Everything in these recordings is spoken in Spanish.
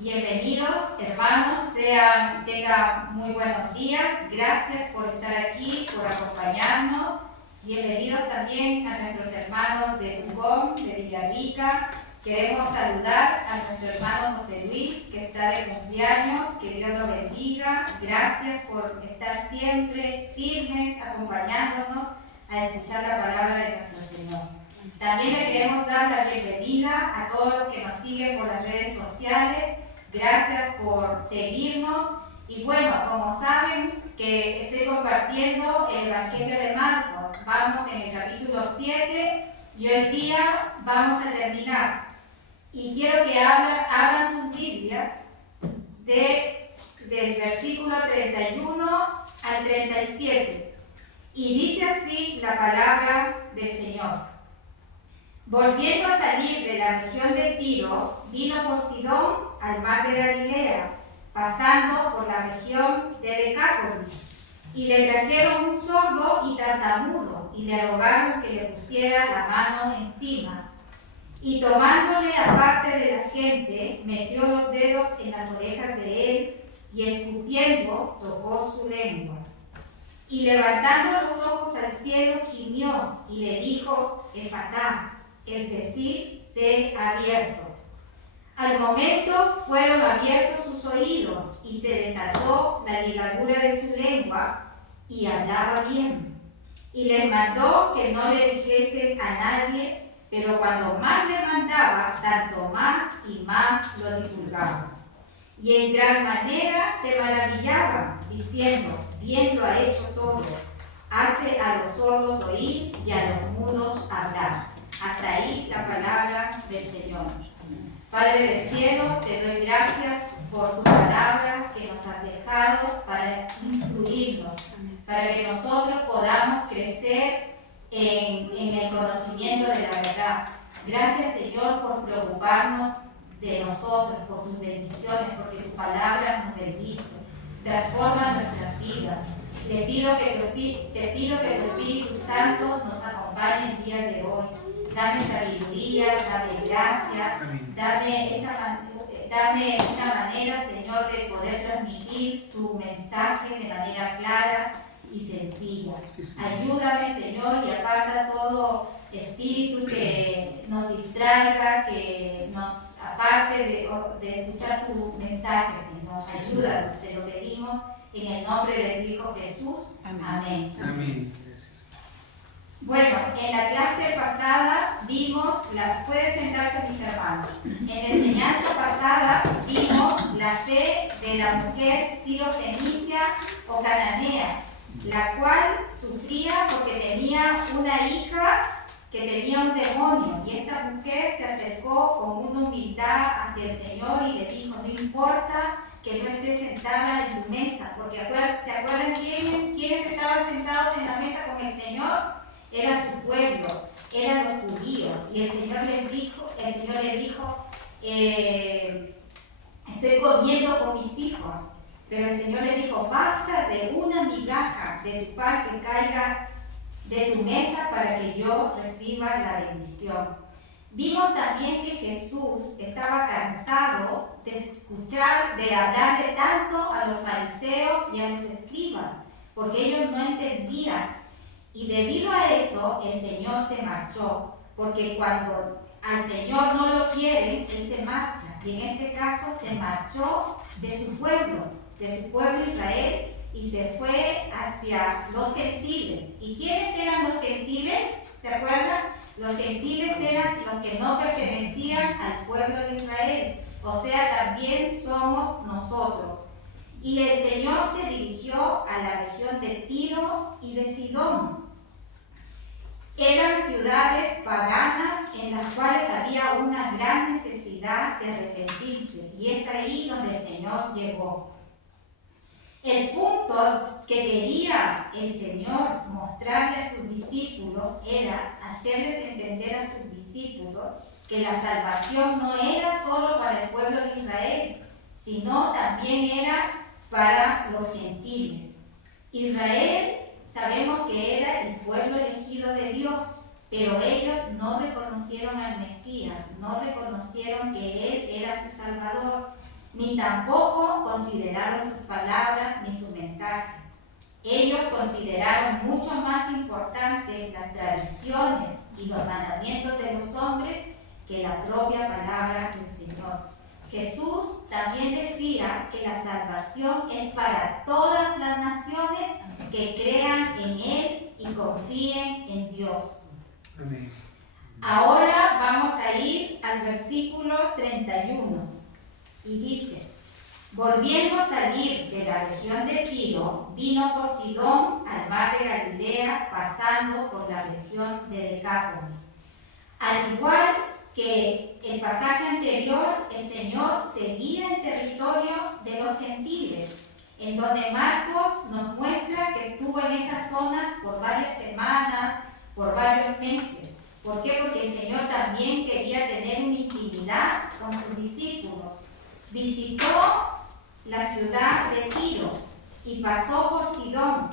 Bienvenidos, hermanos, tengan muy buenos días. Gracias por estar aquí, por acompañarnos. Bienvenidos también a nuestros hermanos de Pucón, de Villarrica. Queremos saludar a nuestro hermano José Luis, que está de cumpleaños. Que Dios lo bendiga. Gracias por estar siempre firmes, acompañándonos a escuchar la palabra de nuestro Señor. También le queremos dar la bienvenida a todos los que nos siguen por las redes sociales. Gracias por seguirnos. Y bueno, como saben que estoy compartiendo el Evangelio de Marcos. Vamos en el capítulo 7 y hoy día vamos a terminar. Y quiero que abran sus Biblias del versículo 31 al 37. Y dice así la palabra del Señor. Volviendo a salir de la región de Tiro, vino por Sidón al mar de Galilea, pasando por la región de Decápolis. Y le trajeron un sordo y tartamudo, y le rogaron que le pusiera la mano encima. Y tomándole aparte de la gente, metió los dedos en las orejas de él, y escupiendo, tocó su lengua. Y levantando los ojos al cielo, gimió, y le dijo, Efatá, es decir, sé abierto. Al momento fueron abiertos sus oídos y se desató la ligadura de su lengua y hablaba bien. Y les mandó que no le dijesen a nadie, pero cuando más le mandaba, tanto más y más lo divulgaba. Y en gran manera se maravillaban, diciendo, bien lo ha hecho todo. Hace a los sordos oír y a los mudos hablar. Hasta ahí la palabra del Señor. Padre del cielo, te doy gracias por tu palabra que nos has dejado para instruirnos, para que nosotros podamos crecer en el conocimiento de la verdad. Gracias, Señor, por preocuparnos de nosotros, por tus bendiciones, porque tu palabra nos bendice, transforma nuestras vidas. Te pido que tu Espíritu Santo nos acompañe el día de hoy. Dame sabiduría, dame gracia, dame una manera, Señor, de poder transmitir tu mensaje de manera clara y sencilla. Ayúdame, Señor, y aparta todo espíritu que nos distraiga, que nos aparte de escuchar tu mensaje, Señor. Ayúdanos, te lo pedimos en el nombre de tu Hijo Jesús. Amén. Amén. Gracias. Bueno, en la clase pasada vimos, pueden sentarse mis hermanos, en la enseñanza pasada vimos la fe de la mujer sirofenicia o cananea, la cual sufría porque tenía una hija que tenía un demonio, y esta mujer se acercó con una humildad hacia el Señor y le dijo, no importa que no esté sentada en tu mesa, porque ¿se acuerdan quiénes estaban sentados en la mesa con el Señor? Era su pueblo, eran los judíos, y el Señor le dijo, estoy comiendo con mis hijos, pero el Señor le dijo, basta de una migaja de tu pan que caiga de tu mesa para que yo reciba la bendición. Vimos también que Jesús estaba cansado de hablarle tanto a los fariseos y a los escribas, porque ellos no entendían. Y debido a eso, el Señor se marchó, porque cuando al Señor no lo quieren, Él se marcha. Y en este caso se marchó de su pueblo Israel, y se fue hacia los gentiles. ¿Y quiénes eran los gentiles? ¿Se acuerdan? Los gentiles eran los que no pertenecían al pueblo de Israel, o sea, también somos nosotros. Y el Señor se dirigió a la región de Tiro y de Sidón. Eran ciudades paganas en las cuales había una gran necesidad de arrepentirse, y es ahí donde el Señor llegó. El punto que quería el Señor mostrarle a sus discípulos era hacerles entender a sus discípulos que la salvación no era solo para el pueblo de Israel, sino también era para los gentiles. Israel sabemos que era el pueblo elegido de Dios, pero ellos no reconocieron al Mesías, no reconocieron que Él era su Salvador. ni tampoco consideraron sus palabras ni su mensaje. Ellos consideraron mucho más importantes las tradiciones y los mandamientos de los hombres que la propia palabra del Señor. Jesús también decía que la salvación es para todas las naciones que crean en Él y confíen en Dios. Amén. Ahora vamos a ir al versículo 31 y dice: volviendo a salir de la región de Tiro, vino por Sidón al mar de Galilea, pasando por la región de Decápolis. Al igual que el pasaje anterior, el Señor seguía en territorio de los gentiles, en donde Marcos nos muestra que estuvo en esa zona por varias semanas, por varios meses. ¿Por qué? Porque el Señor también quería tener una intimidad con sus discípulos. Visitó la ciudad de Tiro y pasó por Sidón.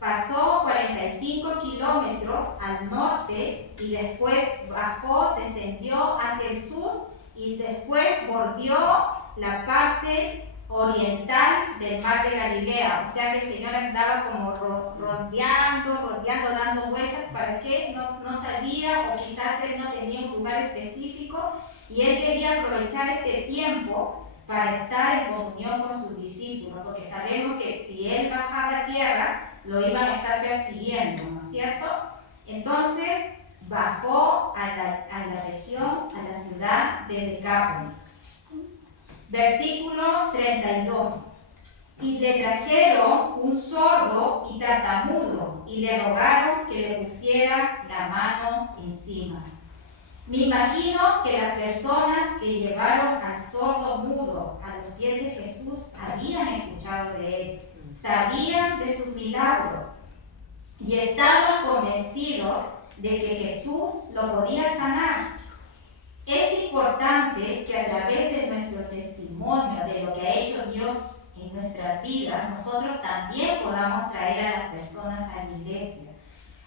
Pasó 45 kilómetros al norte y después bajó, descendió hacia el sur y después bordeó la parte oriental del mar de Galilea. O sea que el Señor andaba como rodeando, dando vueltas. ¿Para qué? No sabía, o quizás Él no tenía un lugar específico y Él quería aprovechar este tiempo para estar en comunión con sus discípulos, porque sabemos que si Él bajaba a tierra, lo iban a estar persiguiendo, ¿no es cierto? Entonces bajó a la región, a la ciudad de Decápolis. Versículo 32. Y le trajeron un sordo y tartamudo y le rogaron que le pusiera la mano encima. Me imagino que las personas que llevaron al sordo mudo a los pies de Jesús habían escuchado de él, sabían de sus milagros y estaban convencidos de que Jesús lo podía sanar. Es importante que a través de nuestro testimonio de lo que ha hecho Dios en nuestras vidas, nosotros también podamos traer a las personas a la iglesia.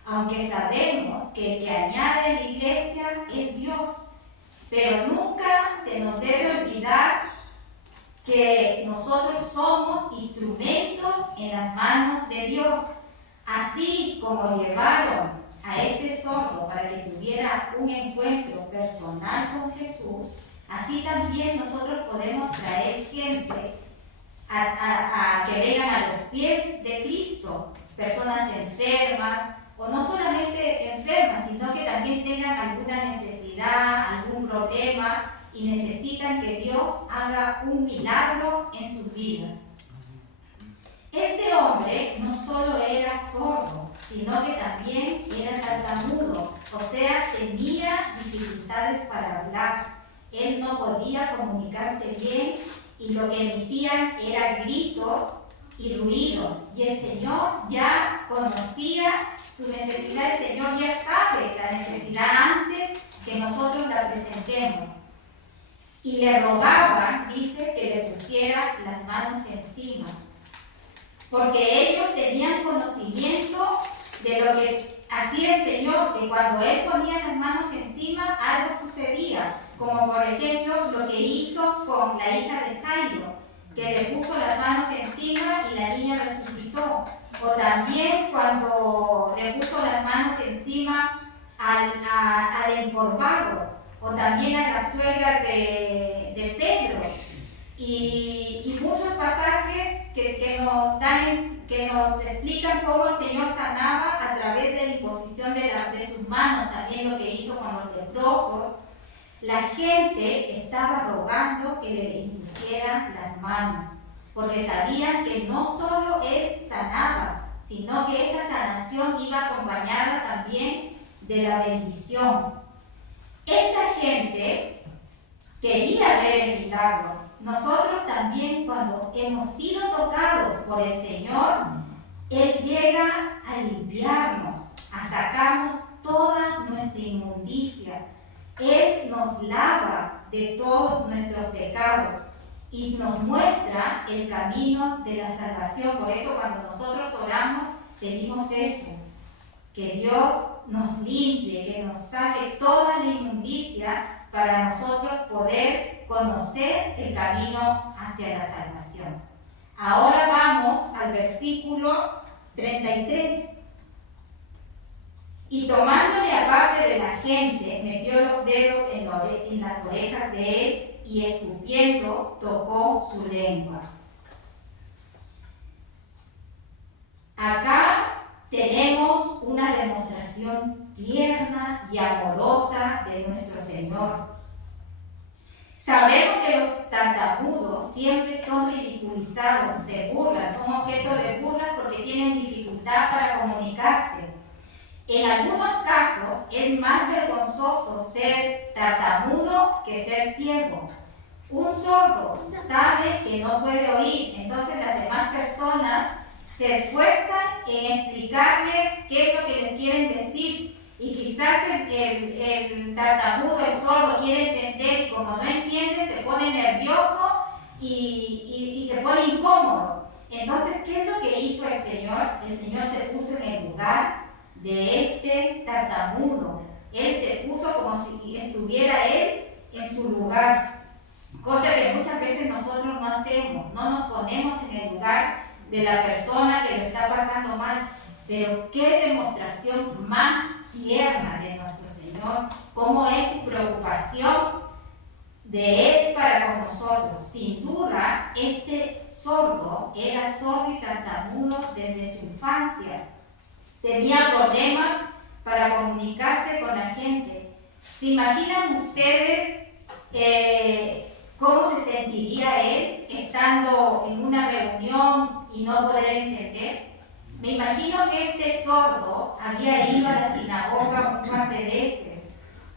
Aunque sabemos que el que añade a la iglesia es Dios, pero nunca se nos debe olvidar que nosotros somos instrumentos en las manos de Dios. Así como llevaron a este sordo para que tuviera un encuentro personal con Jesús, así también nosotros podemos traer gente a que vengan a los pies de Cristo, personas enfermas, o no solamente enfermas, sino que también tengan alguna necesidad, algún problema y necesitan que Dios haga un milagro en sus vidas. Este hombre no solo era sordo, sino que también era tartamudo, o sea, tenía dificultades para hablar. Él no podía comunicarse bien y lo que emitían eran gritos y ruidos. Y el Señor ya conocía su necesidad, el Señor ya sabe la necesidad antes que nosotros la presentemos. Y le rogaban, dice, que le pusiera las manos encima, porque ellos tenían conocimiento de lo que hacía el Señor, que cuando Él ponía las manos encima, algo sucedía, como por ejemplo lo que hizo con la hija de Jairo, que le puso las manos encima y la niña resucitó. O también cuando le puso las manos encima al encorvado, o también a la suegra de Pedro. Y muchos pasajes que nos explican cómo el Señor sanaba a través de la imposición de sus manos, también lo que hizo con los leprosos. La gente estaba rogando que le impusieran las manos, porque sabían que no solo Él sanaba, sino que esa sanación iba acompañada también de la bendición. Esta gente quería ver el milagro. Nosotros también, cuando hemos sido tocados por el Señor, Él llega a limpiarnos, a sacarnos toda nuestra inmundicia. Él nos lava de todos nuestros pecados y nos muestra el camino de la salvación. Por eso cuando nosotros oramos, pedimos eso, que Dios nos limpie, que nos saque toda la inmundicia para nosotros poder conocer el camino hacia la salvación. Ahora vamos al versículo 33. Y tomándole aparte de la gente, metió los dedos en las orejas de él y escupiendo tocó su lengua. Acá tenemos una demostración tierna y amorosa de nuestro Señor. Sabemos que los tartamudos siempre son ridiculizados, se burlan, son objeto de burla porque tienen dificultad para comunicarse. En algunos casos es más vergonzoso ser tartamudo que ser ciego. Un sordo sabe que no puede oír, entonces las demás personas se esfuerzan en explicarles qué es lo que les quieren decir. Y quizás el tartamudo, el sordo, quiere entender y como no entiende se pone nervioso y se pone incómodo. Entonces, ¿qué es lo que hizo el Señor? El Señor se puso en el lugar de este tartamudo. Él se puso como si estuviera él en su lugar. Cosa que muchas veces nosotros no hacemos. No nos ponemos en el lugar de la persona que lo está pasando mal. Pero qué demostración más tierna de nuestro Señor, cómo es su preocupación de Él para con nosotros. Sin duda, este sordo era sordo y tartamudo desde su infancia. Tenía problemas para comunicarse con la gente. ¿Se imaginan ustedes cómo se sentiría él estando en una reunión y no poder entender? Me imagino que este sordo había ido a la sinagoga un par de veces,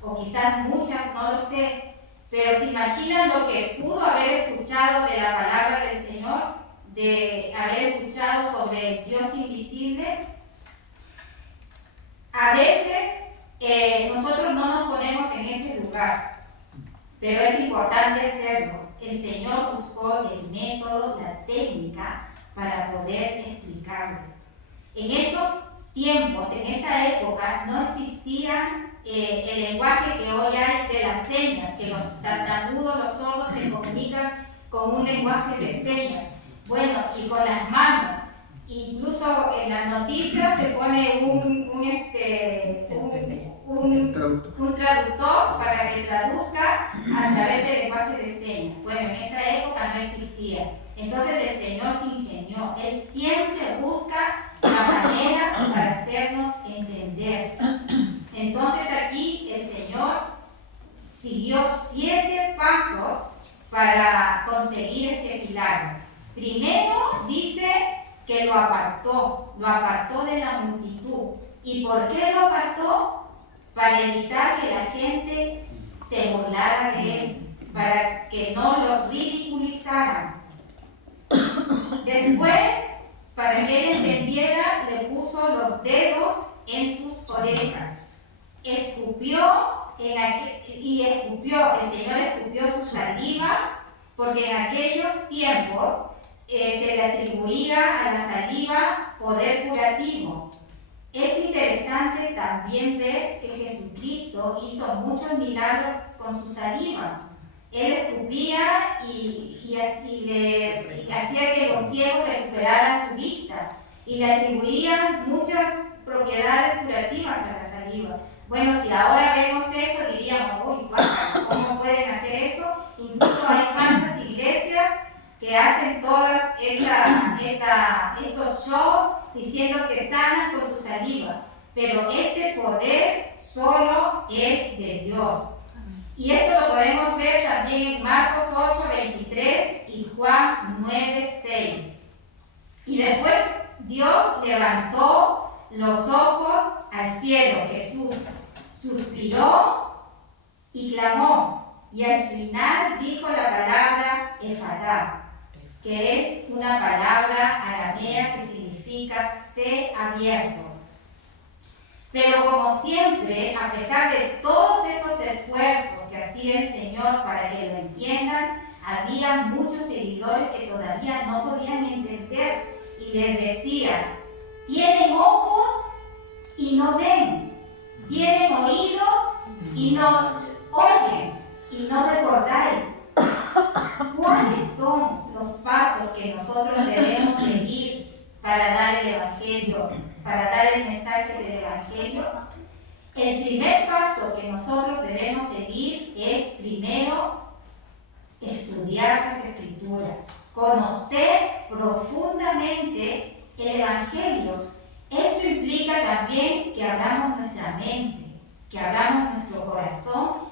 o quizás muchas, no lo sé, pero ¿se imaginan lo que pudo haber escuchado de la palabra del Señor? De haber escuchado sobre el Dios invisible. A veces nosotros no nos ponemos en ese lugar, pero es importante hacerlo. El Señor buscó el método, la técnica para poder explicarlo. En esos tiempos, en esa época, no existía el lenguaje que hoy hay de las señas, que los tartamudos, los sordos se comunican con un lenguaje de señas. Bueno, y con las manos. Incluso en las noticias se pone un traductor para que traduzca a través del lenguaje de señas. Bueno, en esa época no existía. Entonces el Señor se ingenió. Él siempre busca la manera para hacernos entender. Entonces aquí el Señor siguió 7 pasos para conseguir este milagro. Primero dice que lo apartó de la multitud. ¿Y por qué lo apartó? Para evitar que la gente se burlara de él, para que no lo ridiculizaran. Después, para que él entendiera, le puso los dedos en sus orejas. Escupió, el Señor escupió su saliva, porque en aquellos tiempos se le atribuía a la saliva poder curativo. Es interesante también ver que Jesucristo hizo muchos milagros con su saliva. Él escupía y hacía que los ciegos recuperaran su vista y le atribuían muchas propiedades curativas a la saliva. Bueno, si ahora vemos eso, diríamos, uy, ¿cómo pueden hacer eso? Incluso hay falsas iglesias que hacen todas estos shows diciendo que sanan con su saliva. Pero este poder solo es de Dios. Y esto lo podemos ver también en Marcos 8:23 y Juan 9:6. Y después Dios levantó los ojos al cielo. Jesús suspiró y clamó. Y al final dijo la palabra Efatá, que es una palabra aramea que significa sé abierto. Pero como siempre, a pesar de todos estos esfuerzos que hacía el Señor para que lo entiendan, había muchos seguidores que todavía no podían entender y les decía, tienen ojos y no ven, tienen oídos y no oyen. y no recordáis cuáles son los pasos que nosotros debemos seguir para dar el Evangelio, para dar el mensaje del Evangelio. El primer paso que nosotros debemos seguir es primero estudiar las Escrituras, conocer profundamente el Evangelio. Esto implica también que abramos nuestra mente, que abramos nuestro corazón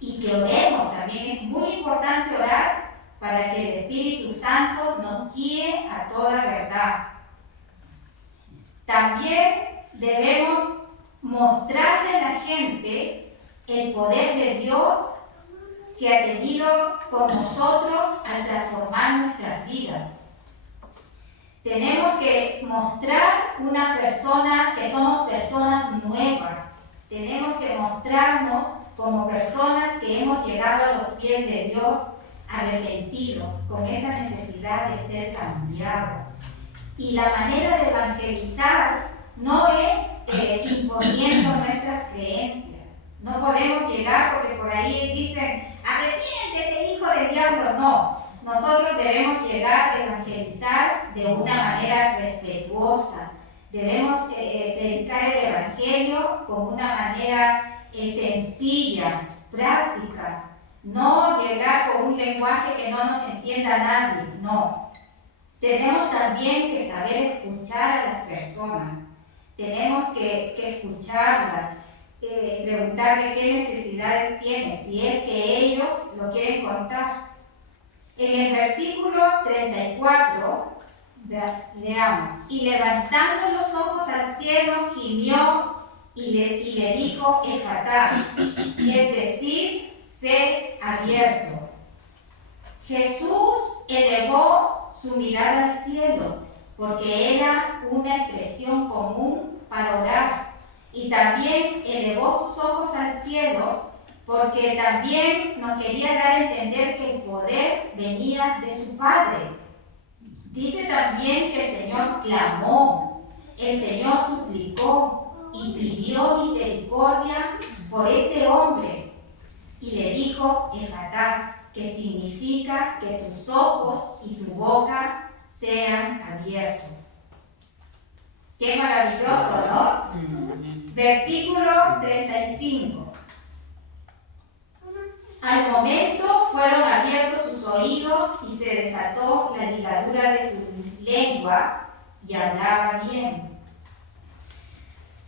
y que oremos. También es muy importante orar para que el Espíritu Santo nos guíe a toda verdad. También debemos mostrarle a la gente el poder de Dios que ha tenido con nosotros al transformar nuestras vidas. Tenemos que mostrar que somos personas nuevas. Tenemos que mostrarnos como personas que hemos llegado a los pies de Dios arrepentidos, con esa necesidad de ser cambiados. Y la manera de evangelizar no es imponiendo nuestras creencias. No podemos llegar porque por ahí dicen, arrepiéntete, hijo del diablo. No, nosotros debemos llegar a evangelizar de una manera respetuosa. Debemos predicar el Evangelio con una manera sencilla, práctica. No llegar con un lenguaje que no nos entienda nadie, no. Tenemos también que saber escuchar a las personas. Tenemos que escucharlas, preguntarle qué necesidades tienen, si es que ellos lo quieren contar. En el versículo 34, leamos, y levantando los ojos al cielo, gimió y le dijo Efatá, es decir, sé abierto. Jesús elevó su mirada al cielo, porque era una expresión común para orar. Y también elevó sus ojos al cielo, porque también nos quería dar a entender que el poder venía de su Padre. Dice también que el Señor clamó, el Señor suplicó y pidió misericordia por este hombre. Y le dijo Efatá, que significa que tus ojos y tu boca sean abiertos. Qué maravilloso, ¿no? Versículo 35. Al momento fueron abiertos sus oídos y se desató la ligadura de su lengua y hablaba bien.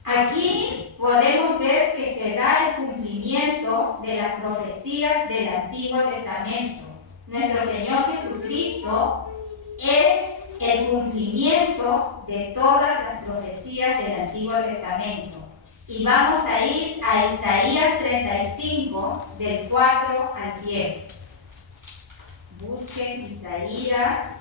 Aquí podemos ver que se da el cumplimiento de las profecías del Antiguo Testamento. Nuestro Señor Jesucristo es el cumplimiento de todas las profecías del Antiguo Testamento. Y vamos a ir a Isaías 35, del 4 al 10. Busquen Isaías.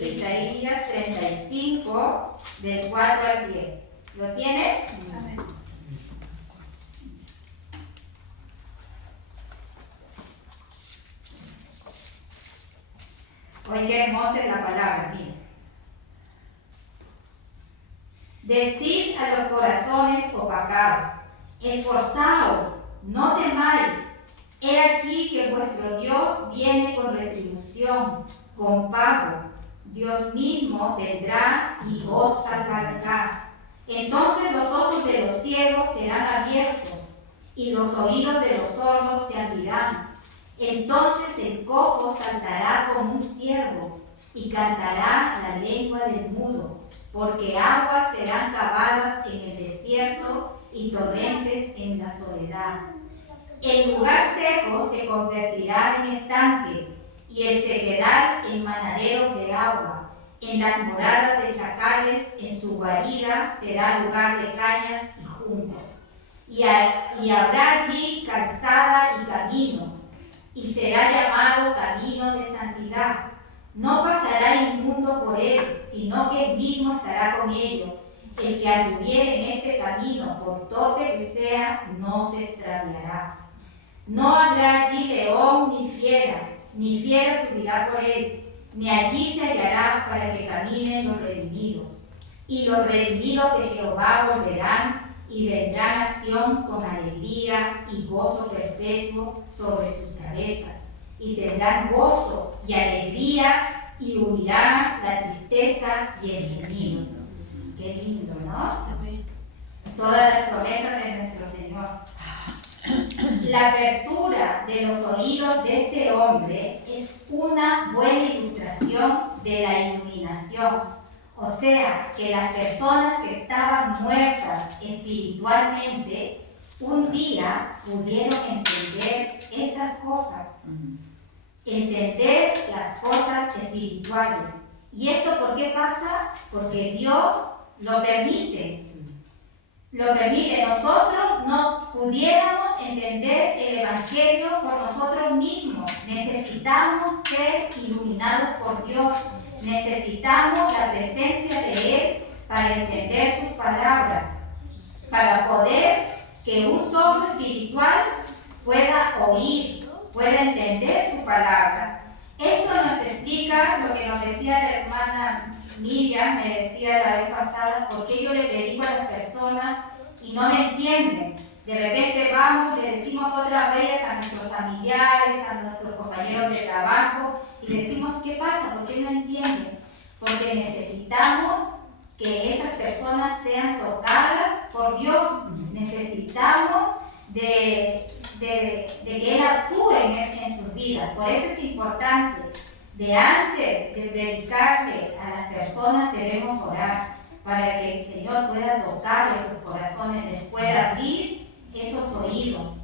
Isaías 35, del 4 al 10. ¿Lo tienen? Amén. Oye, qué hermosa es la palabra, mira. Decid a los corazones opacados, esforzaos, no temáis. He aquí que vuestro Dios viene con retribución, con pago. Dios mismo vendrá y os salvará. Entonces los ojos de los ciegos serán abiertos y los oídos de los sordos se abrirán. Entonces el cojo saltará como un ciervo y cantará la lengua del mudo, porque aguas serán cavadas en el desierto y torrentes en la soledad. El lugar seco se convertirá en estanque y el sequedal en manaderos de agua. En las moradas de chacales, en su guarida, será lugar de cañas y juncos. Y habrá allí calzada y camino, y será llamado camino de santidad. No pasará inmundo por él, sino que él mismo estará con ellos. El que anduviere en este camino, por torpe que sea, no se extraviará. No habrá allí león ni fiera subirá por él, ni allí se hallará para que caminen los redimidos. Y los redimidos de Jehová volverán y vendrán a Sión con alegría y gozo perpetuo sobre sus cabezas. Y tendrán gozo y alegría y huirá la tristeza y el gemido. Qué lindo, ¿no? Todas las promesas de nuestro Señor. La apertura de los oídos de este hombre es una buena ilustración de la iluminación. O sea, que las personas que estaban muertas espiritualmente, un día pudieron entender estas cosas. Entender las cosas espirituales. ¿Y esto por qué pasa? Porque Dios lo permite. Lo permite. Nosotros no pudiéramos entender el Evangelio por nosotros mismos. Necesitamos ser iluminados por Dios. Necesitamos la presencia de Él para entender sus palabras. Para poder que un sordo espiritual pueda oír, pueda entender su palabra. Esto nos explica lo que nos decía la hermana Miriam, me decía la vez pasada, porque yo le predico a las personas y no me entienden. De repente vamos, le decimos otra vez a nuestros familiares, a nuestros compañeros de trabajo, y decimos, ¿qué pasa? ¿Por qué no entienden? Porque necesitamos que esas personas sean tocadas por Dios. Necesitamos de que Él actúe en sus vidas. Por eso es importante, de antes de predicarle a las personas debemos orar, para que el Señor pueda tocar esos corazones, les pueda abrir esos oídos.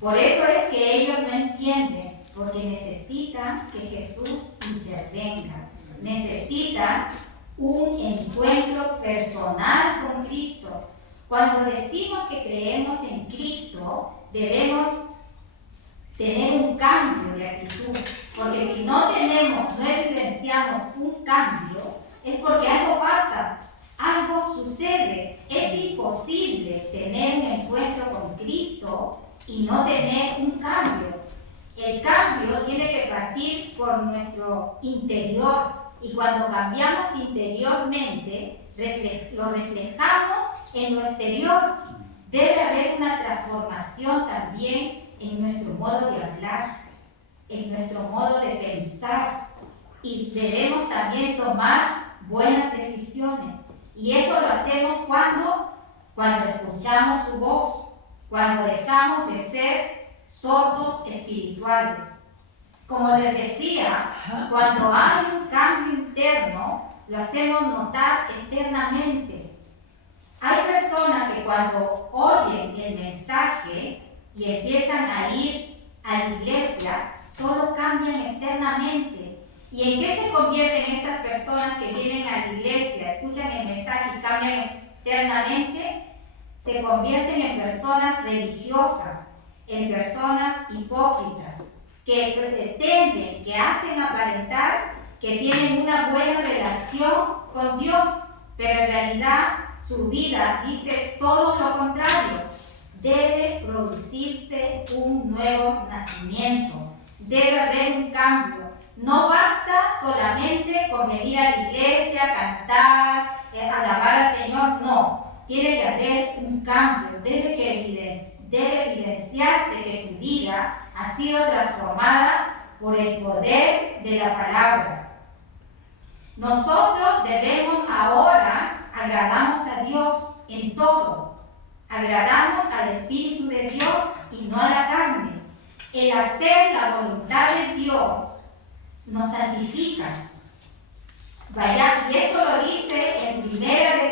Por eso es que ellos no entienden, porque necesitan que Jesús intervenga. Necesitan un encuentro personal con Cristo. Cuando decimos que creemos en Cristo, debemos tener un cambio de actitud, porque si no evidenciamos un cambio, es porque algo pasa, algo sucede. Es imposible tener un encuentro con Cristo y no tener un cambio. El cambio tiene que partir por nuestro interior, y cuando cambiamos interiormente, lo reflejamos en lo exterior. Debe haber una transformación también en nuestro modo de hablar, en nuestro modo de pensar, y debemos también tomar buenas decisiones. Y eso lo hacemos cuando escuchamos su voz, cuando dejamos de ser sordos espirituales. Como les decía, cuando hay un cambio interno, lo hacemos notar externamente. Hay personas que cuando oyen el mensaje y empiezan a ir a la iglesia, solo cambian externamente. ¿Y en qué se convierten estas personas que vienen a la iglesia, escuchan el mensaje y cambian externamente? Se convierten en personas religiosas, en personas hipócritas, que pretenden, que hacen aparentar que tienen una buena relación con Dios, pero en realidad su vida dice todo lo contrario. Debe producirse un nuevo nacimiento, debe haber un cambio. No basta solamente con venir a la iglesia, cantar, alabar al Señor, no. Tiene que haber un cambio, debe evidenciarse que tu vida ha sido transformada por el poder de la palabra. Nosotros debemos ahora agradamos a Dios en todo. Agradamos al Espíritu de Dios y no a la carne. El hacer la voluntad de Dios nos santifica. Vaya, y esto lo dice en 1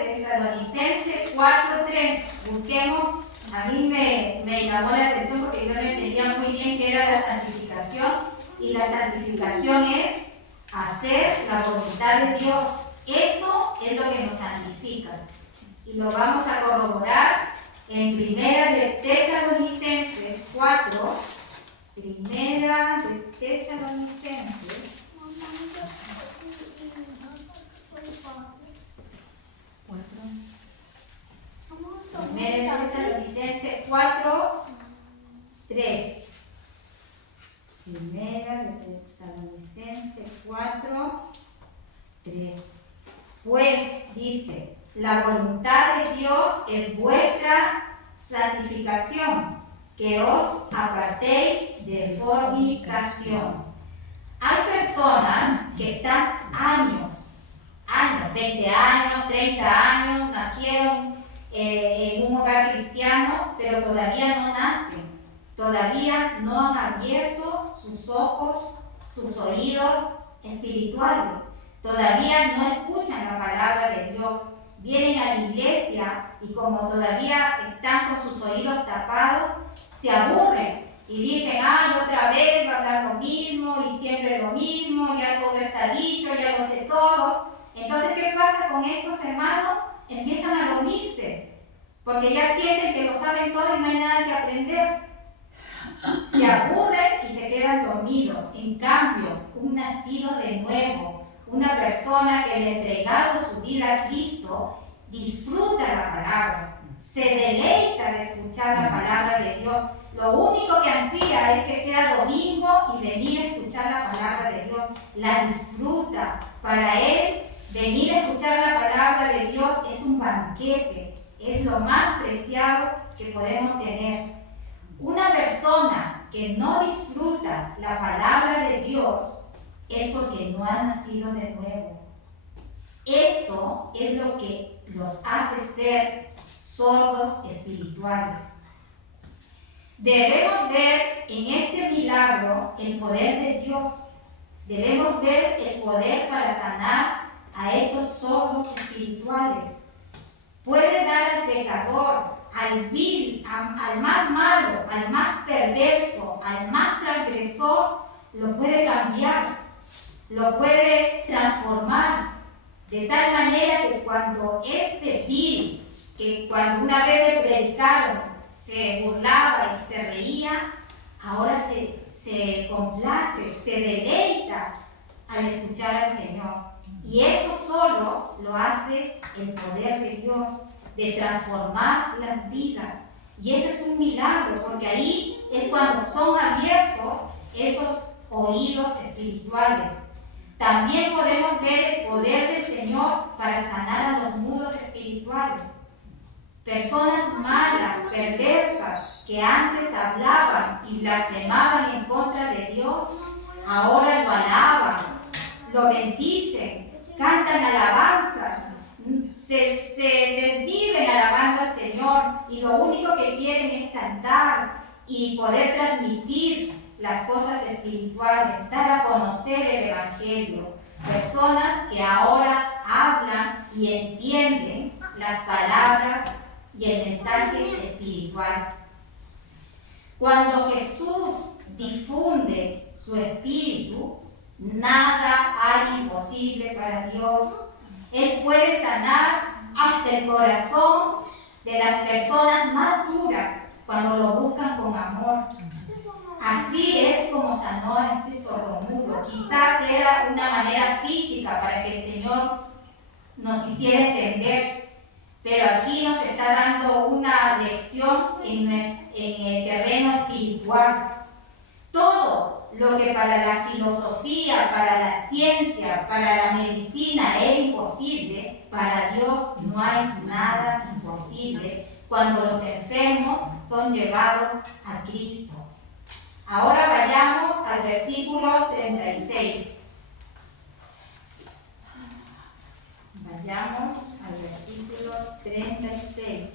Tesalonicenses 4:3. Busquemos, a mí me llamó la atención porque yo no entendía muy bien qué era la santificación. Y la santificación es hacer la voluntad de Dios. Eso es lo que nos santifica. Y lo vamos a corroborar en 1 Tesalonicenses 4. 1 Tesalonicenses 4:3. 1 Tesalonicenses 4:3. Pues, dice, la voluntad de Dios es vuestra santificación, que os apartéis de fornicación. Hay personas que están años, 20 años, 30 años, nacieron en un hogar cristiano, pero todavía no nacen, todavía no han abierto sus ojos, sus oídos espirituales, todavía no escuchan la palabra de Dios, vienen a la iglesia y como todavía están con sus oídos tapados, se aburren y dicen, ay, otra vez va a hablar lo mismo y siempre lo mismo, ya todo está dicho, ya lo sé todo. Entonces, ¿qué pasa con esos hermanos? Empiezan a dormirse, porque ya sienten que lo saben todo y no hay nada que aprender. Se aburren y se quedan dormidos. En cambio, un nacido de nuevo, una persona que le ha entregado su vida a Cristo, disfruta la palabra, se deleita de escuchar la palabra de Dios. Lo único que ansía es que sea domingo y venir a escuchar la palabra de Dios. La disfruta. Para él, venir a escuchar la palabra de Dios es un banquete, es lo más preciado que podemos tener. Una persona que no disfruta la palabra de Dios es porque no ha nacido de nuevo. Esto es lo que los hace ser sordos espirituales. Debemos ver en este milagro el poder de Dios. Debemos ver el poder para sanar a estos sordos espirituales. Puede dar al pecador, al vil, al más malo, al más perverso, al más transgresor, lo puede cambiar, lo puede transformar, de tal manera que cuando este vil, que cuando una vez le predicaron, se burlaba y se reía, ahora se complace, se deleita al escuchar al Señor. Y eso solo lo hace el poder de Dios, de transformar las vidas. Y ese es un milagro, porque ahí es cuando son abiertos esos oídos espirituales. También podemos ver el poder del Señor para sanar a los mudos espirituales. Personas malas, perversas, que antes hablaban y blasfemaban en contra de Dios, ahora lo alaban, lo bendicen, cantan alabanzas, se desviven alabando al Señor y lo único que quieren es cantar y poder transmitir las cosas espirituales, dar a conocer el Evangelio. Personas que ahora hablan y entienden las palabras y el mensaje espiritual. Cuando Jesús difunde su espíritu, nada hay imposible para Dios. Él puede sanar hasta el corazón de las personas más duras cuando lo buscan con amor. Así es como sanó a este sordomudo. Quizás era una manera física para que el Señor nos hiciera entender, pero aquí nos está dando una lección en el terreno espiritual. Todo lo que para la filosofía, para la ciencia, para la medicina era imposible, para Dios no hay nada imposible cuando los enfermos son llevados a Cristo. Ahora vayamos al versículo 36. Vayamos al versículo 36.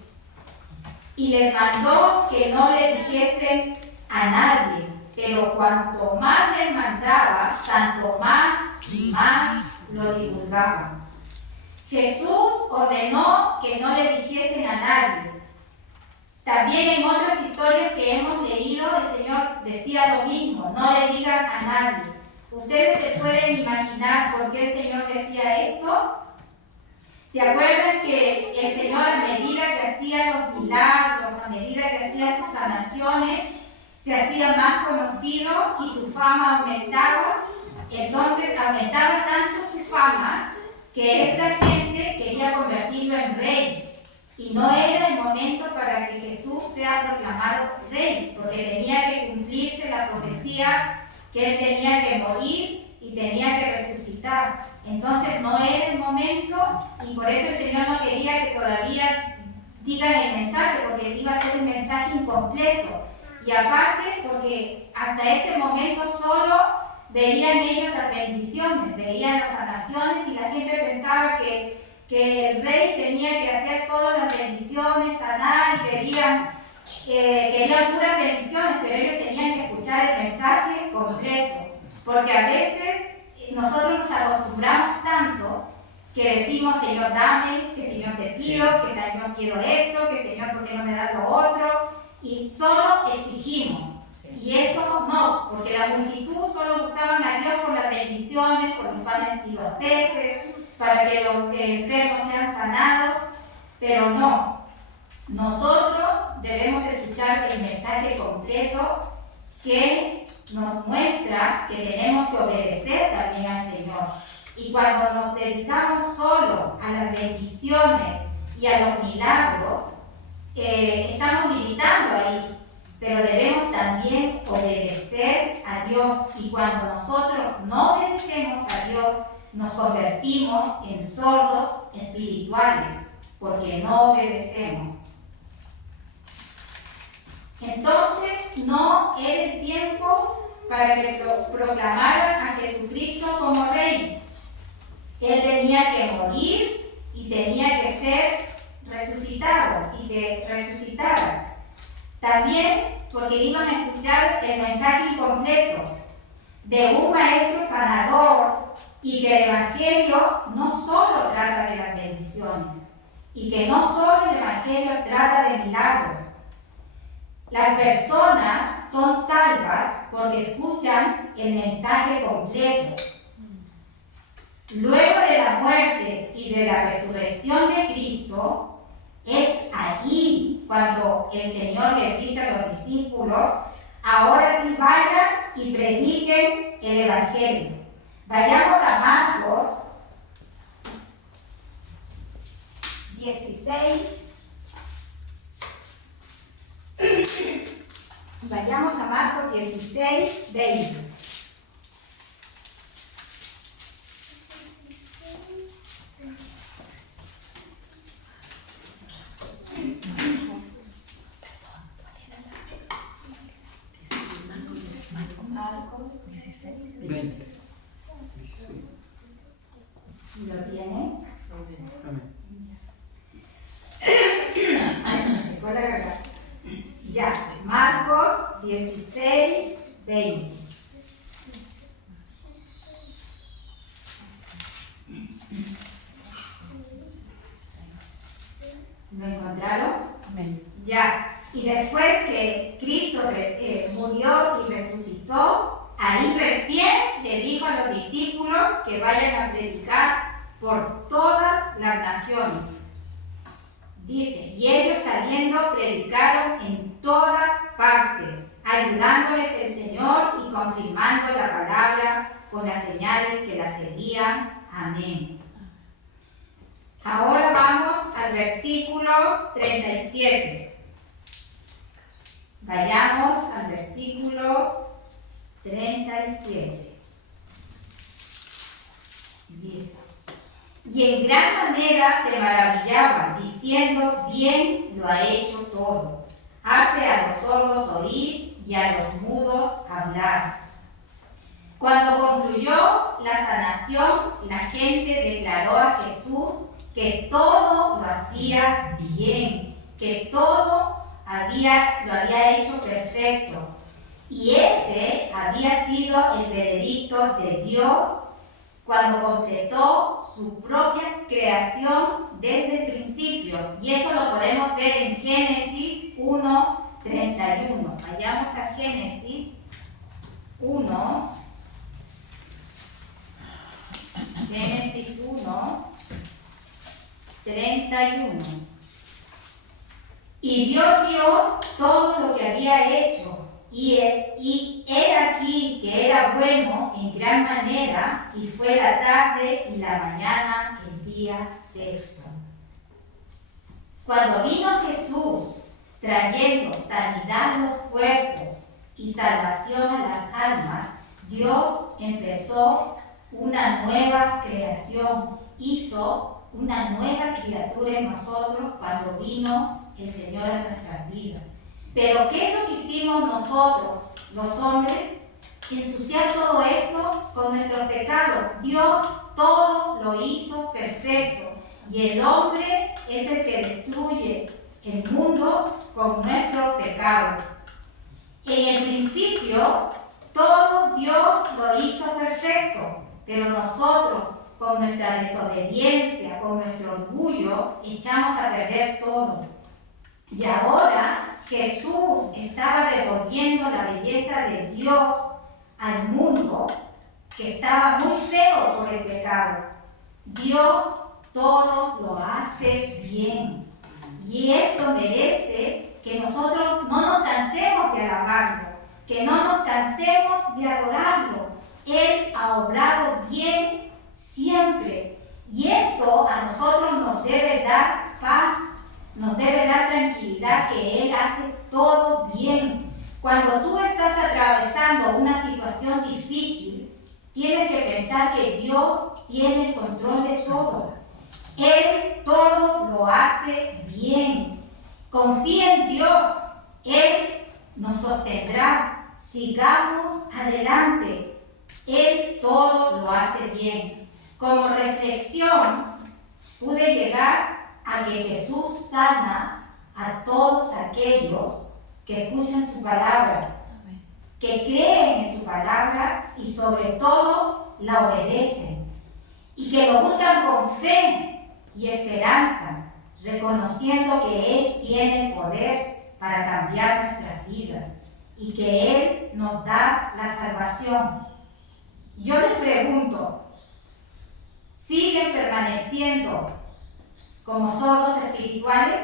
Y les mandó que no le dijesen a nadie, pero cuanto más les mandaba, tanto más y más lo divulgaban. Jesús ordenó que no le dijesen a nadie. También en otras historias que hemos leído, el Señor decía lo mismo, no le digan a nadie. ¿Ustedes se pueden imaginar por qué el Señor decía esto? ¿Se acuerdan que el Señor, a medida que hacía los milagros, a medida que hacía sus sanaciones, se hacía más conocido y su fama aumentaba? Entonces aumentaba tanto su fama que esta gente quería convertirlo en rey. Y no era el momento para que Jesús sea proclamado rey, porque tenía que cumplirse la profecía que él tenía que morir y tenía que resucitar. Entonces no era el momento y por eso el Señor no quería que todavía digan el mensaje, porque iba a ser un mensaje incompleto. Y aparte porque hasta ese momento solo veían ellos las bendiciones, veían las sanaciones y la gente pensaba que el rey tenía que hacer solo las bendiciones, sanar y querían puras bendiciones, pero ellos tenían que escuchar el mensaje completo, porque a veces nosotros nos acostumbramos tanto que decimos, Señor, dame, que Señor te pido, que Señor quiero esto, que Señor, ¿por qué no me das lo otro? Y solo exigimos. Y eso no, porque la multitud solo buscaban a Dios por las bendiciones, por los panes y los peces, para que los enfermos sean sanados, pero no. Nosotros debemos escuchar el mensaje completo que nos muestra que tenemos que obedecer también al Señor. Y cuando nos dedicamos solo a las bendiciones y a los milagros, estamos limitando ahí. Pero debemos también obedecer a Dios, y cuando nosotros no obedecemos a Dios, nos convertimos en sordos espirituales, porque no obedecemos. Entonces, no era el tiempo para que proclamaran a Jesucristo como Rey. Él tenía que morir y tenía que ser resucitado y que resucitara. También porque iban a escuchar el mensaje incompleto de un maestro sanador, y que el Evangelio no solo trata de las bendiciones y que no solo el Evangelio trata de milagros. Las personas son salvas porque escuchan el mensaje completo. Luego de la muerte y de la resurrección de Cristo, es ahí cuando el Señor les dice a los discípulos, ahora sí vayan y prediquen el Evangelio. Vayamos a Marcos 16. Vayamos a Marcos 16, 20. Marcos 16, 20. ¿Lo tiene? Amén. Ay, se me secó la garganta. Ya, Marcos 16, 20. ¿Lo encontraron? Amén. Ya. Y después que Cristo murió y resucitó, ahí recién le dijo a los discípulos que vayan a predicar por todas las naciones. Dice, y ellos saliendo predicaron en todas partes, ayudándoles el Señor y confirmando la palabra con las señales que la seguían. Amén. Ahora vamos al versículo 37. Vayamos al versículo 37. Dice, y en gran manera se maravillaban, diciendo, bien lo ha hecho todo. Hace a los sordos oír y a los mudos hablar. Cuando concluyó la sanación, la gente declaró a Jesús que todo lo hacía bien, que todo lo había hecho perfecto. Y ese había sido el veredicto de Dios cuando completó su propia creación desde el principio. Y eso lo podemos ver en Génesis 1:31. Vayamos a Génesis 1. Génesis 1:31. Y vio Dios todo lo que había hecho, y he aquí que era bueno en gran manera, y fue la tarde y la mañana el día sexto. Cuando vino Jesús trayendo sanidad a los cuerpos y salvación a las almas, Dios empezó una nueva creación, hizo una nueva criatura en nosotros cuando vino el Señor a nuestras vidas. Pero ¿qué es lo que hicimos nosotros, los hombres? Ensuciar todo esto con nuestros pecados. Dios todo lo hizo perfecto y el hombre es el que destruye el mundo con nuestros pecados. En el principio, todo Dios lo hizo perfecto, pero nosotros, con nuestra desobediencia, con nuestro orgullo, echamos a perder todo. Y ahora Jesús estaba devolviendo la belleza de Dios al mundo, que estaba muy feo por el pecado. Dios todo lo hace bien. Y esto merece que nosotros no nos cansemos de alabarlo, que no nos cansemos de adorarlo. Él ha obrado bien siempre. Y esto a nosotros nos debe dar paz, nos debe dar tranquilidad, que Él hace todo bien. Cuando tú estás atravesando una situación difícil, tienes que pensar que Dios tiene el control de todo. Él todo lo hace bien. Confía en Dios. Él nos sostendrá. Sigamos adelante. Él todo lo hace bien. Como reflexión, pude llegar a que Jesús sana a todos aquellos que escuchan su palabra, que creen en su palabra y sobre todo la obedecen, y que lo buscan con fe y esperanza, reconociendo que Él tiene el poder para cambiar nuestras vidas y que Él nos da la salvación. Yo les pregunto, ¿siguen permaneciendo como sordos espirituales?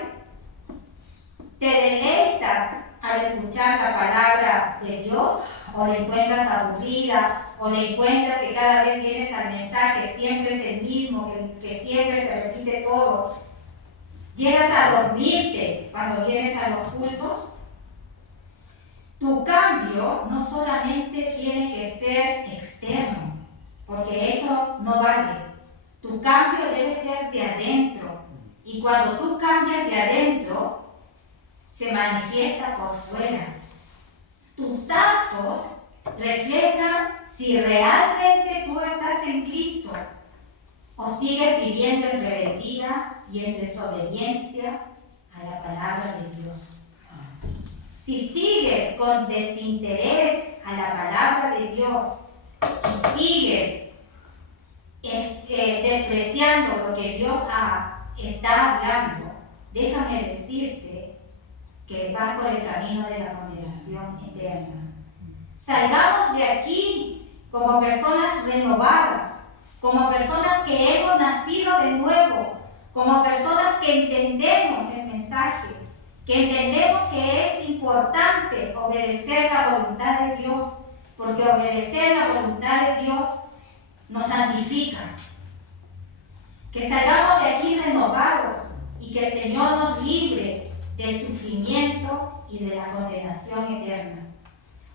¿Te deleitas al escuchar la palabra de Dios? ¿O la encuentras aburrida? ¿O la encuentras que cada vez vienes al mensaje siempre es el mismo, que siempre se repite todo? ¿Llegas a dormirte cuando vienes a los cultos? Tu cambio no solamente tiene que ser externo, porque eso no vale. Tu cambio debe ser de adentro. Y cuando tú cambias de adentro, se manifiesta por fuera. Tus actos reflejan si realmente tú estás en Cristo o sigues viviendo en rebeldía y en desobediencia a la palabra de Dios. Si sigues con desinterés a la palabra de Dios y sigues despreciando lo que Dios está hablando, déjame decirte que vas por el camino de la condenación eterna. Salgamos de aquí como personas renovadas, como personas que hemos nacido de nuevo, como personas que entendemos el mensaje, que entendemos que es importante obedecer la voluntad de Dios, porque obedecer la voluntad de Dios nos santifica. Que salgamos de aquí renovados y que el Señor nos libre del sufrimiento y de la condenación eterna.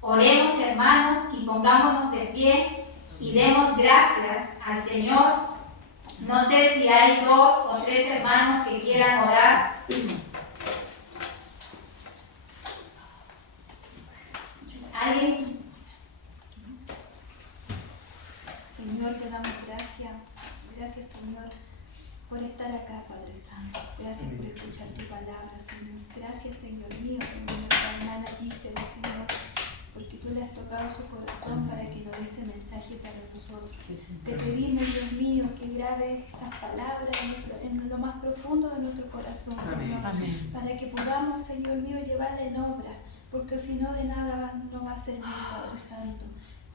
Oremos, hermanos, y pongámonos de pie y demos gracias al Señor. No sé si hay 2 o 3 hermanos que quieran orar. ¿Alguien? Señor, te damos gracias. Gracias, Señor, por estar acá, Padre Santo. Gracias por escuchar tu palabra, Señor. Gracias, Señor mío, por nuestra hermana Gisela, Señor, porque tú le has tocado su corazón para que nos dé ese mensaje para nosotros. Te pedimos, Dios mío, que grabe estas palabras en lo más profundo de nuestro corazón, Señor, para que podamos, Señor mío, llevarla en obra, porque si no, de nada nos va a servir, Padre Santo.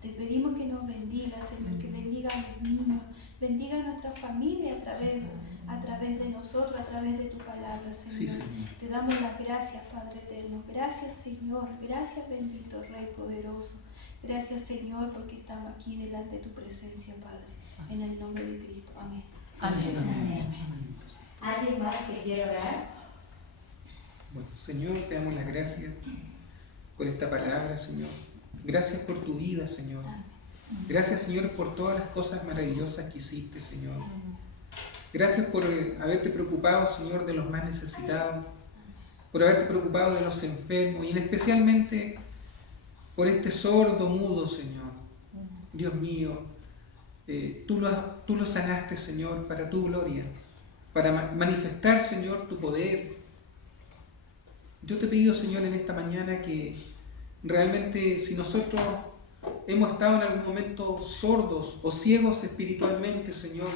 Te pedimos que nos bendiga, Señor, que bendiga a los niños, bendiga a nuestra familia a través de nosotros, a través de tu palabra, Señor. Sí, Señor. Te damos las gracias, Padre eterno. Gracias, Señor. Gracias, bendito Rey poderoso. Gracias, Señor, porque estamos aquí delante de tu presencia, Padre. En el nombre de Cristo. Amén. Amén. Amén. ¿Alguien más que quiera orar? Bueno, Señor, te damos las gracias por esta palabra, Señor. Gracias por tu vida, Señor. Gracias, Señor, por todas las cosas maravillosas que hiciste, Señor. Gracias por haberte preocupado, Señor, de los más necesitados, por haberte preocupado de los enfermos y especialmente por este sordo mudo, Señor. Dios mío, tú lo sanaste, Señor, para tu gloria, para manifestar, Señor, tu poder. Yo te pido, Señor, en esta mañana que realmente si nosotros hemos estado en algún momento sordos o ciegos espiritualmente, Señor,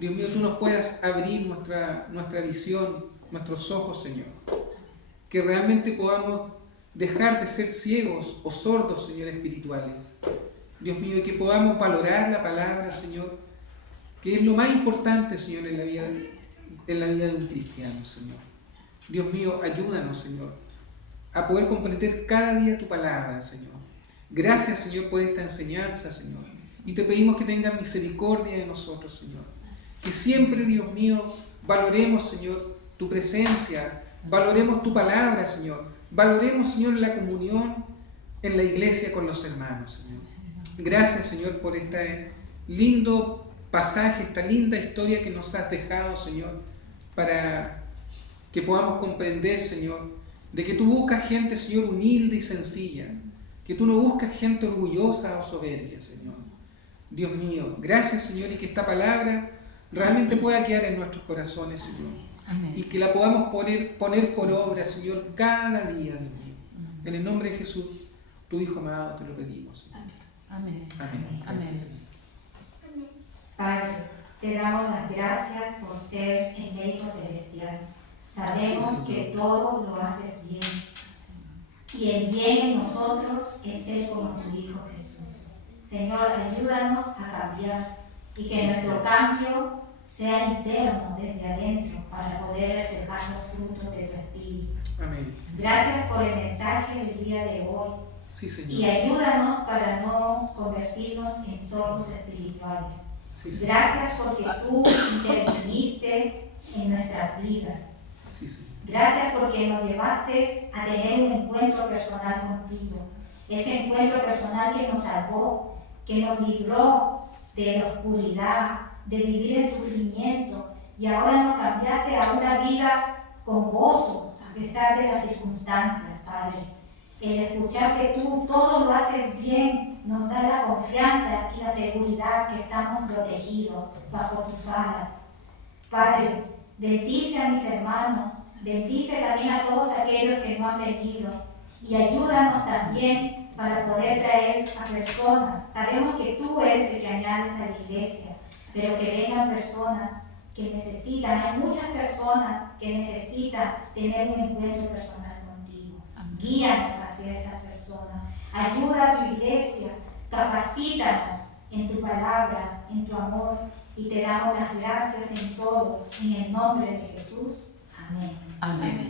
Dios mío, tú nos puedas abrir nuestra visión, nuestros ojos, Señor. Que realmente podamos dejar de ser ciegos o sordos, Señor, espirituales. Dios mío, y que podamos valorar la palabra, Señor, que es lo más importante, Señor, en la vida de un cristiano, Señor. Dios mío, ayúdanos, Señor, a poder comprender cada día tu palabra, Señor. Gracias, Señor, por esta enseñanza, Señor. Y te pedimos que tengas misericordia de nosotros, Señor. Que siempre, Dios mío, valoremos, Señor, tu presencia, valoremos tu palabra, Señor. Valoremos, Señor, la comunión en la iglesia con los hermanos, Señor. Gracias, Señor, por este lindo pasaje, esta linda historia que nos has dejado, Señor, para que podamos comprender, Señor, de que tú buscas gente, Señor, humilde y sencilla, que tú no buscas gente orgullosa o soberbia, Señor. Dios mío, gracias, Señor, y que esta palabra realmente pueda quedar en nuestros corazones, Señor. Amén. Y que la podamos poner por obra, Señor, cada día, Dios mío. En el nombre de Jesús, tu Hijo amado, te lo pedimos, Señor. Amén. Amén. Amén. Gracias, Señor. Padre, te damos las gracias por ser el médico celestial. Sabemos que todo lo haces bien. Y el bien en nosotros es ser como tu Hijo Jesús. Señor, ayúdanos a cambiar y que nuestro cambio sea interno desde adentro para poder reflejar los frutos de tu Espíritu. Amén. Gracias por el mensaje del día de hoy Sí, y Señor. ayúdanos para no convertirnos en sordos espirituales. Sí, Señor. Gracias porque tú interviniste en nuestras vidas. Sí, Señor. Gracias porque nos llevaste a tener un encuentro personal contigo. Ese encuentro personal que nos salvó, que nos libró de la oscuridad, de vivir el sufrimiento. Y ahora nos cambiaste a una vida con gozo, a pesar de las circunstancias, Padre. El escuchar que tú todo lo haces bien nos da la confianza y la seguridad que estamos protegidos bajo tus alas. Padre, bendice a mis hermanos, bendice también a todos aquellos que no han venido y ayúdanos también para poder traer a personas. Sabemos que tú eres el que añades a la iglesia, pero que vengan personas que necesitan. Hay muchas personas que necesitan tener un encuentro personal contigo. Guíanos hacia estas personas. Ayuda a tu iglesia, capacítanos en tu palabra, en tu amor, y te damos las gracias en todo, en el nombre de Jesús. Amén. Amén.